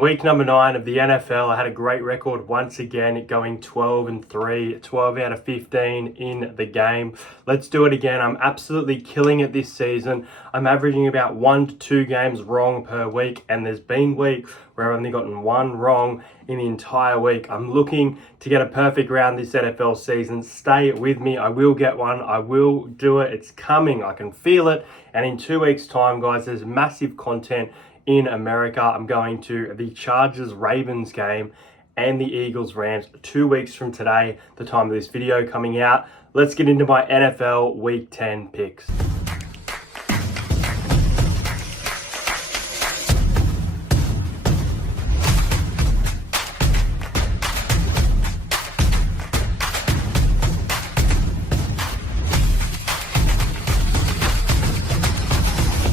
Week number 9 of the NFL, I had a great record once again, going 12-3, 12 out of 15 in the game. Let's do it again. I'm absolutely killing it this season. I'm averaging about 1 to 2 games wrong per week, and there's been weeks where I've only gotten one wrong in the entire week. I'm looking to get a perfect round this NFL season. Stay with me. I will get one. I will do it. It's coming. I can feel it. And in 2 weeks' time, guys, there's massive content in America. I'm going to the Chargers-Ravens game and the Eagles-Rams 2 weeks from today, the time of this video coming out. Let's get into my NFL Week 10 picks.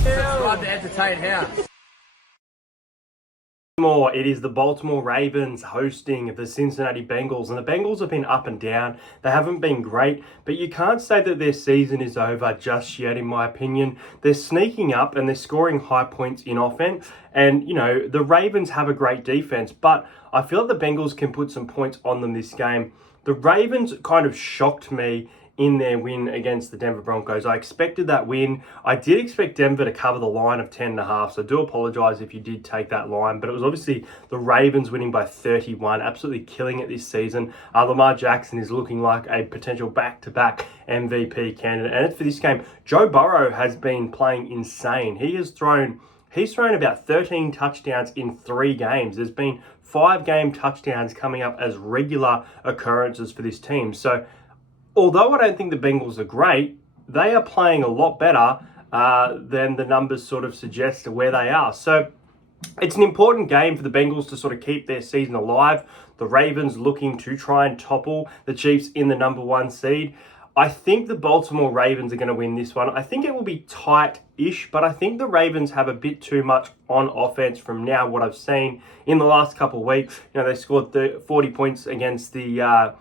Subscribe to Entertain House. It is the Baltimore Ravens hosting the Cincinnati Bengals, and the Bengals have been up and down. They haven't been great, but you can't say that their season is over just yet, in my opinion. They're sneaking up and they're scoring high points in offense, and you know, the Ravens have a great defense, but I feel like the Bengals can put some points on them this game. The Ravens kind of shocked me in their win against the Denver Broncos. I expected that win. I did expect Denver to cover the line of 10.5, so I do apologize if you did take that line, but it was obviously the Ravens winning by 31, absolutely killing it this season. Lamar Jackson is looking like a potential back-to-back MVP candidate, and for this game, Joe Burrow has been playing insane. He's thrown about 13 touchdowns in 3 games. There's been 5-game touchdowns coming up as regular occurrences for this team. So although I don't think the Bengals are great, they are playing a lot better than the numbers sort of suggest where they are. So it's an important game for the Bengals to sort of keep their season alive. The Ravens looking to try and topple the Chiefs in the number 1 seed. I think the Baltimore Ravens are going to win this one. I think it will be tight-ish, but I think the Ravens have a bit too much on offense from now what I've seen in the last couple of weeks. You know, they scored 40 points against the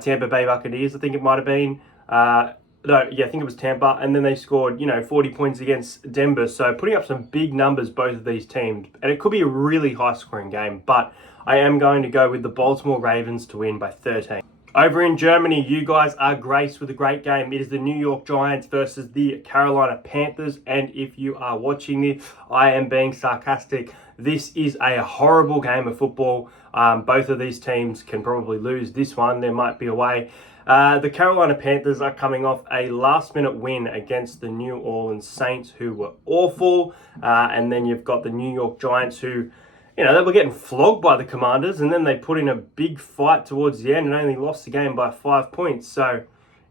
Tampa Bay Buccaneers, I think it might have been. I think it was Tampa. And then they scored, 40 points against Denver. So putting up some big numbers, both of these teams. And it could be a really high-scoring game. But I am going to go with the Baltimore Ravens to win by 13. Over in Germany, you guys are graced with a great game. It is the New York Giants versus the Carolina Panthers. And if you are watching this, I am being sarcastic. This is a horrible game of football. Both of these teams can probably lose this one. There might be a way. The Carolina Panthers are coming off a last-minute win against the New Orleans Saints, who were awful. And then you've got the New York Giants, who, they were getting flogged by the Commanders, and then they put in a big fight towards the end and only lost the game by 5 points. So,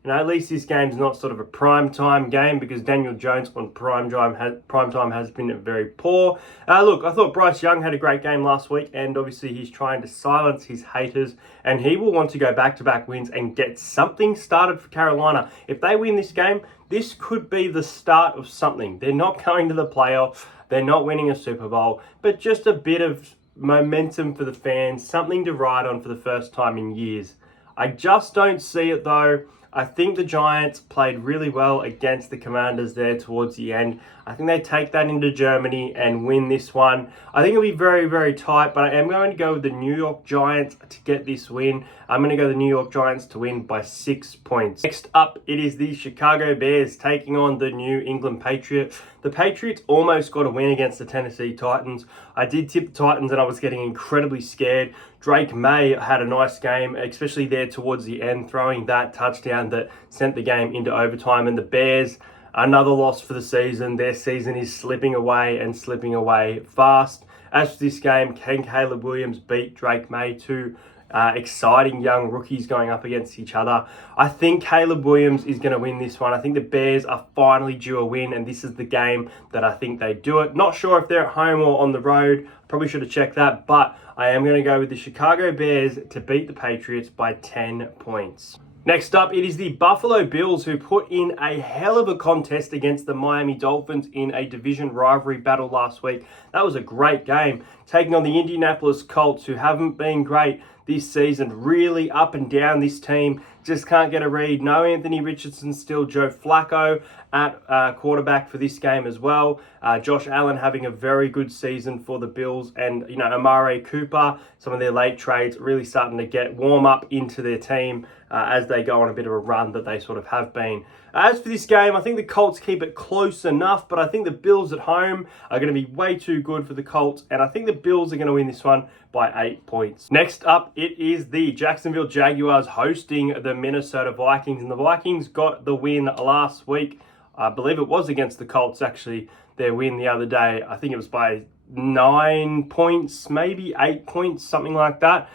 at least this game's not sort of a prime time game, because Daniel Jones on prime time has been very poor. Look, I thought Bryce Young had a great game last week, and obviously he's trying to silence his haters, and he will want to go back-to-back wins and get something started for Carolina. If they win this game, this could be the start of something. They're not going to the playoffs. They're not winning a Super Bowl, but just a bit of momentum for the fans, something to ride on for the first time in years. I just don't see it though. I think the Giants played really well against the Commanders there towards the end. I think they take that into Germany and win this one. I think it'll be very, very tight, but I am going to go with the New York Giants to get this win. I'm going to go the New York Giants to win by 6 points. Next up, it is the Chicago Bears taking on the New England Patriots. The Patriots almost got a win against the Tennessee Titans. I did tip the Titans and I was getting incredibly scared. Drake May had a nice game, especially there towards the end, throwing that touchdown that sent the game into overtime. And the Bears, another loss for the season. Their season is slipping away fast. As for this game, can Caleb Williams beat Drake May? Two exciting young rookies going up against each other. I think Caleb Williams is going to win this one. I think the Bears are finally due a win, and this is the game that I think they do it. Not sure if they're at home or on the road. Probably should have checked that, but I am going to go with the Chicago Bears to beat the Patriots by 10 points. Next up, it is the Buffalo Bills, who put in a hell of a contest against the Miami Dolphins in a division rivalry battle last week. That was a great game, taking on the Indianapolis Colts, who haven't been great. this season. Really up and down, this team just can't get a read. No Anthony Richardson, still Joe Flacco at quarterback for this game as well. Josh Allen having a very good season for the Bills, and Amari Cooper, some of their late trades really starting to get warm up into their team as they go on a bit of a run that they sort of have been. As for this game, I think the Colts keep it close enough, but I think the Bills at home are going to be way too good for the Colts, and I think the Bills are going to win this one by 8 points. Next up, it is the Jacksonville Jaguars hosting the Minnesota Vikings, and the Vikings got the win last week. I believe it was against the Colts, actually, their win the other day. I think it was by 9 points, maybe 8 points, something like that.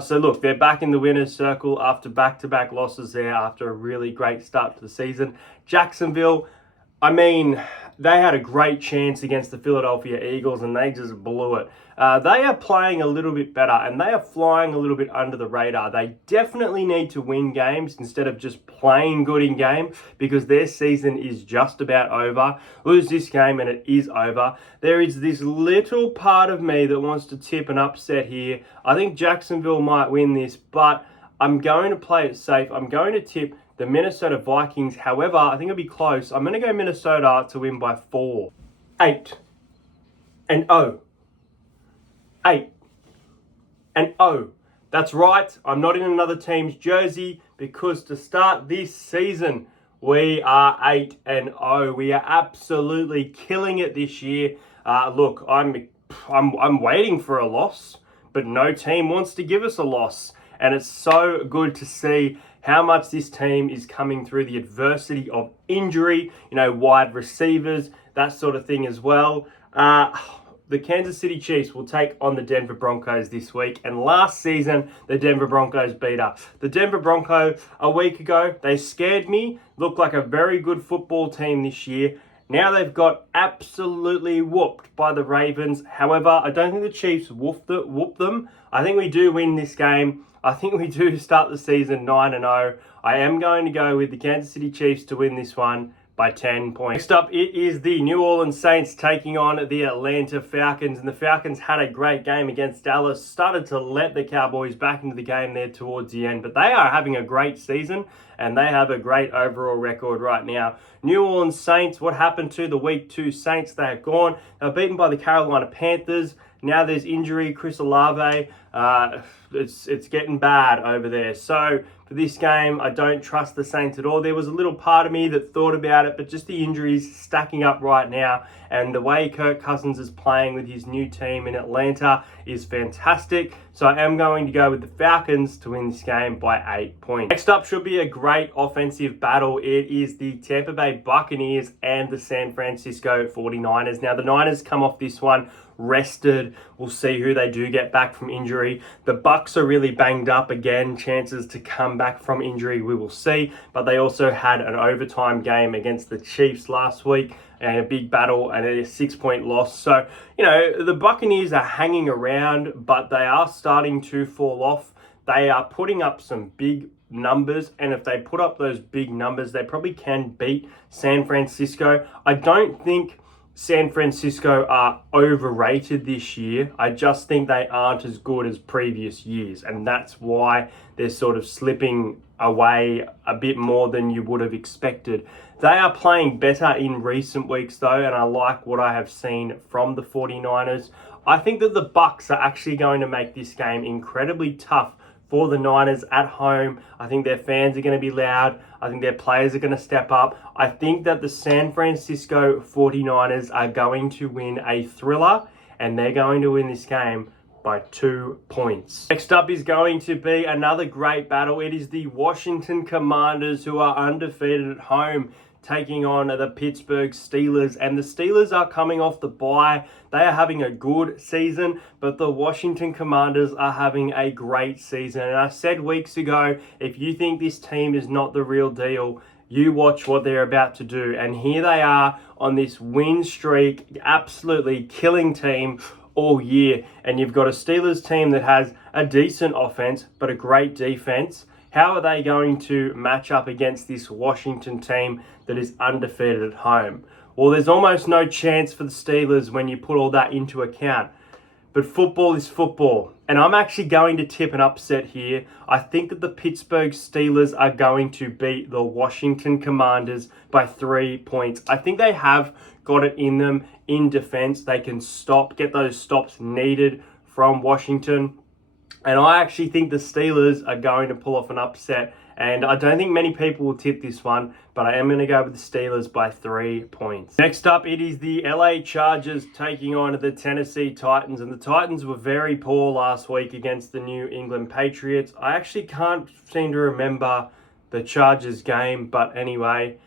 So look, they're back in the winner's circle after back-to-back losses there after a really great start to the season. Jacksonville, I mean, they had a great chance against the Philadelphia Eagles and they just blew it. They are playing a little bit better and they are flying a little bit under the radar. They definitely need to win games instead of just playing good in game, because their season is just about over. Lose this game and it is over. There is this little part of me that wants to tip an upset here. I think Jacksonville might win this, but I'm going to play it safe. I'm going to tip the Minnesota Vikings. However, I think it'll be close. I'm going to go Minnesota to win by 4. 8-0. 8-0. That's right. I'm not in another team's jersey, because to start this season, we are 8-0. We are absolutely killing it this year. Look, I'm waiting for a loss, but no team wants to give us a loss. And it's so good to see how much this team is coming through the adversity of injury, wide receivers, that sort of thing as well. The Kansas City Chiefs will take on the Denver Broncos this week. And last season, the Denver Broncos beat us. The Denver Broncos, a week ago, they scared me. Looked like a very good football team this year. Now they've got absolutely whooped by the Ravens. However, I don't think the Chiefs whoop them. I think we do win this game. I think we do start the season 9-0. I am going to go with the Kansas City Chiefs to win this one by 10 points. Next up, it is the New Orleans Saints taking on the Atlanta Falcons. And the Falcons had a great game against Dallas, started to let the Cowboys back into the game there towards the end. But they are having a great season and they have a great overall record right now. New Orleans Saints, what happened to the Week 2 Saints? They are gone. They were beaten by the Carolina Panthers. Now there's injury, Chris Olave. It's getting bad over there. So for this game, I don't trust the Saints at all. There was a little part of me that thought about it, but just the injuries stacking up right now, and the way Kirk Cousins is playing with his new team in Atlanta is fantastic. So I am going to go with the Falcons to win this game by 8 points. Next up should be a great offensive battle. It is the Tampa Bay Buccaneers and the San Francisco 49ers. Now the Niners come off this one rested. We'll see who they do get back from injury. The Bucs are really banged up again. Chances to come back from injury, we will see. But they also had an overtime game against the Chiefs last week, and a big battle and a 6-point loss. So, the Buccaneers are hanging around, but they are starting to fall off. They are putting up some big numbers, and if they put up those big numbers, they probably can beat San Francisco. I don't think San Francisco are overrated this year. I just think they aren't as good as previous years, and that's why they're sort of slipping away a bit more than you would have expected. They are playing better in recent weeks though, and I like what I have seen from the 49ers. I think that the Bucs are actually going to make this game incredibly tough for the Niners at home. I think their fans are going to be loud. I think their players are going to step up. I think that the San Francisco 49ers are going to win a thriller, and they're going to win this game by 2 points. Next up is going to be another great battle. It is the Washington Commanders, who are undefeated at home, taking on the Pittsburgh Steelers. And the Steelers are coming off the bye. They are having a good season, but the Washington Commanders are having a great season. And I said weeks ago, if you think this team is not the real deal, you watch what they're about to do. And here they are on this win streak, absolutely killing team all year. And you've got a Steelers team that has a decent offense, but a great defense. How are they going to match up against this Washington team that is undefeated at home? Well, there's almost no chance for the Steelers when you put all that into account. But football is football. And I'm actually going to tip an upset here. I think that the Pittsburgh Steelers are going to beat the Washington Commanders by 3 points. I think they have got it in them in defense. They can get those stops needed from Washington. And I actually think the Steelers are going to pull off an upset. And I don't think many people will tip this one, but I am going to go with the Steelers by 3 points. Next up, it is the LA Chargers taking on the Tennessee Titans. And the Titans were very poor last week against the New England Patriots. I actually can't seem to remember the Chargers game, but anyway,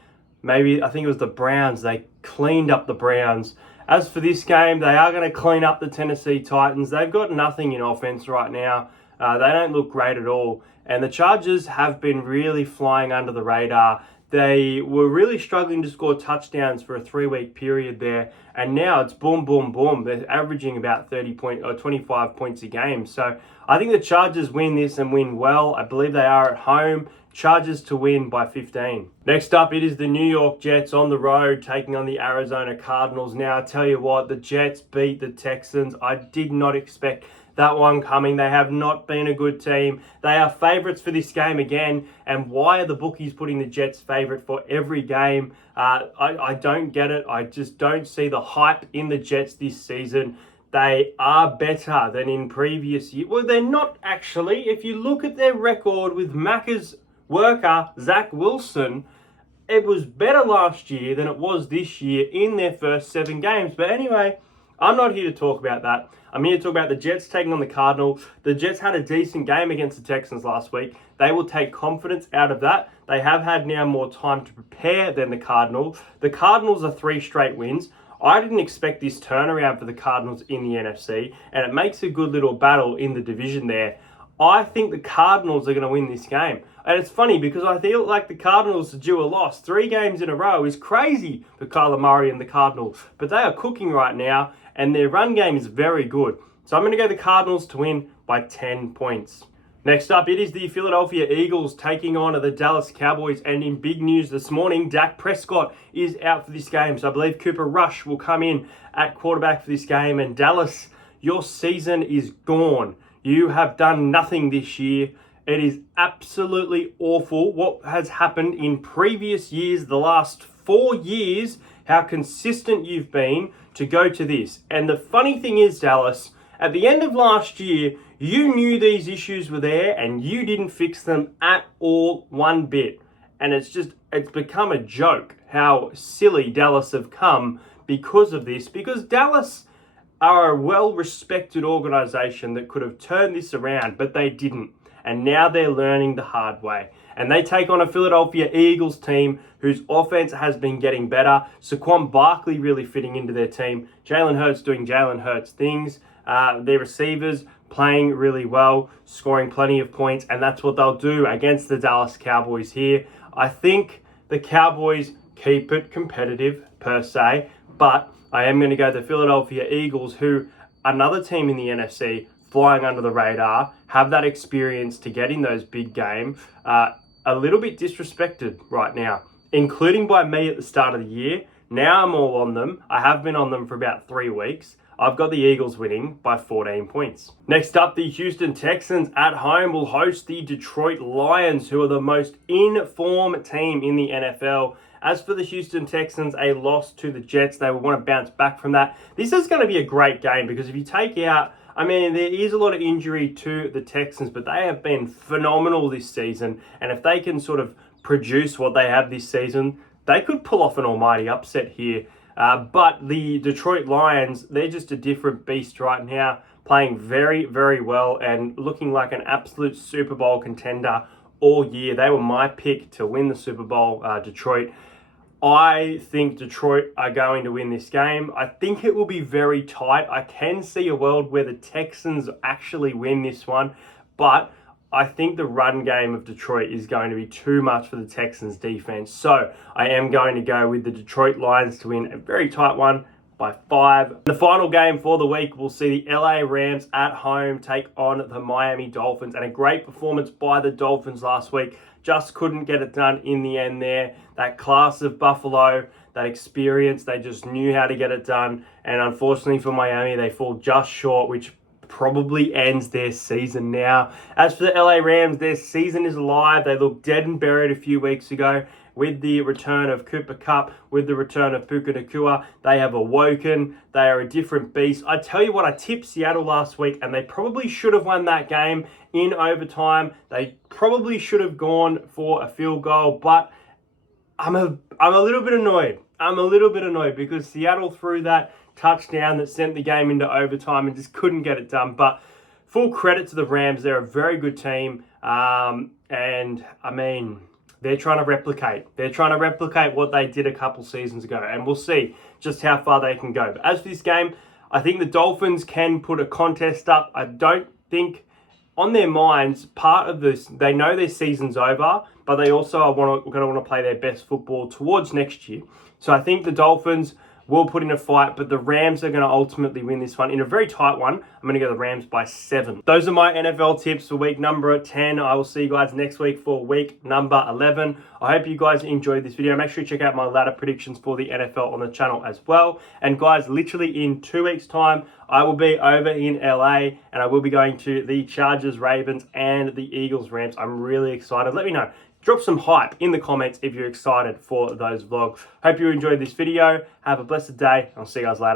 I think it was the Browns. They cleaned up the Browns. As for this game, they are going to clean up the Tennessee Titans. They've got nothing in offense right now. They don't look great at all. And the Chargers have been really flying under the radar. They were really struggling to score touchdowns for a 3-week period there. And now it's boom, boom, boom. They're averaging about 25 points a game. So I think the Chargers win this and win well. I believe they are at home. Chargers to win by 15. Next up, it is the New York Jets on the road taking on the Arizona Cardinals. Now, I tell you what, the Jets beat the Texans. I did not expect that one coming. They have not been a good team. They are favourites for this game again. And why are the bookies putting the Jets favourite for every game? I don't get it. I just don't see the hype in the Jets this season. They are better than in previous years. Well, they're not actually. If you look at their record with Macca's worker, Zach Wilson, it was better last year than it was this year in their first 7 games. But anyway, I'm not here to talk about that. I'm here to talk about the Jets taking on the Cardinals. The Jets had a decent game against the Texans last week. They will take confidence out of that. They have had now more time to prepare than the Cardinals. The Cardinals are 3 straight wins. I didn't expect this turnaround for the Cardinals in the NFC, and it makes a good little battle in the division there. I think the Cardinals are going to win this game. And it's funny because I feel like the Cardinals are due a loss. 3 games in a row is crazy for Kyler Murray and the Cardinals. But they are cooking right now, and their run game is very good. So I'm going to go the Cardinals to win by 10 points. Next up, it is the Philadelphia Eagles taking on the Dallas Cowboys. And in big news this morning, Dak Prescott is out for this game. So I believe Cooper Rush will come in at quarterback for this game. And Dallas, your season is gone. You have done nothing this year. It is absolutely awful what has happened in previous years, the last 4 years, how consistent you've been to go to this. And the funny thing is, Dallas, at the end of last year, you knew these issues were there and you didn't fix them at all one bit. And it's become a joke how silly Dallas have come because of this, because Dallas are a well-respected organization that could have turned this around, but they didn't. And now they're learning the hard way. And they take on a Philadelphia Eagles team whose offense has been getting better. Saquon Barkley really fitting into their team. Jalen Hurts doing Jalen Hurts things. Their receivers playing really well, scoring plenty of points. And that's what they'll do against the Dallas Cowboys here. I think the Cowboys keep it competitive per se, but I am going to go the Philadelphia Eagles, who another team in the NFC flying under the radar, have that experience to get in those big games, a little bit disrespected right now, including by me at the start of the year. Now I'm all on them. I have been on them for about 3 weeks. I've got the Eagles winning by 14 points. Next up, the Houston Texans at home will host the Detroit Lions, who are the most in-form team in the NFL. As for the Houston Texans, a loss to the Jets. They will want to bounce back from that. This is going to be a great game because if you take out, there is a lot of injury to the Texans, but they have been phenomenal this season. And if they can sort of produce what they have this season, they could pull off an almighty upset here. But the Detroit Lions, they're just a different beast right now, playing very, very well and looking like an absolute Super Bowl contender all year. They were my pick to win the Super Bowl, Detroit. I think Detroit are going to win this game. I think it will be very tight. I can see a world where the Texans actually win this one, but I think the run game of Detroit is going to be too much for the Texans defense. So I am going to go with the Detroit Lions to win a very tight one by 5. The final game for the week, we'll see the LA Rams at home take on the Miami Dolphins. And a great performance by the Dolphins last week. Just couldn't get it done in the end there. That class of Buffalo, that experience. They just knew how to get it done. And unfortunately for Miami, they fall just short, which probably ends their season now. As for the LA Rams, their season is alive. They looked dead and buried a few weeks ago. With the return of Cooper Kupp, with the return of Puka Nacua, they have awoken. They are a different beast. I tell you what, I tipped Seattle last week, and they probably should have won that game in overtime. They probably should have gone for a field goal, but I'm a little bit annoyed. I'm a little bit annoyed because Seattle threw that touchdown that sent the game into overtime and just couldn't get it done. But full credit to the Rams. They're a very good team. And I mean, they're trying to replicate. They're trying to replicate what they did a couple seasons ago. And we'll see just how far they can go. But as for this game, I think the Dolphins can put a contest up. I don't think on their minds, part of this, they know their season's over, but they also are going to want to play their best football towards next year. So I think the Dolphins will put in a fight, but the Rams are going to ultimately win this one in a very tight one. I'm going to go the Rams by 7. Those are my NFL tips for week number 10. I will see you guys next week for week number 11. I hope you guys enjoyed this video. Make sure you check out my ladder predictions for the NFL on the channel as well. And guys, literally in 2 weeks' time, I will be over in LA and I will be going to the Chargers, Ravens, and the Eagles, Rams. I'm really excited. Let me know. Drop some hype in the comments if you're excited for those vlogs. Hope you enjoyed this video. Have a blessed day. I'll see you guys later.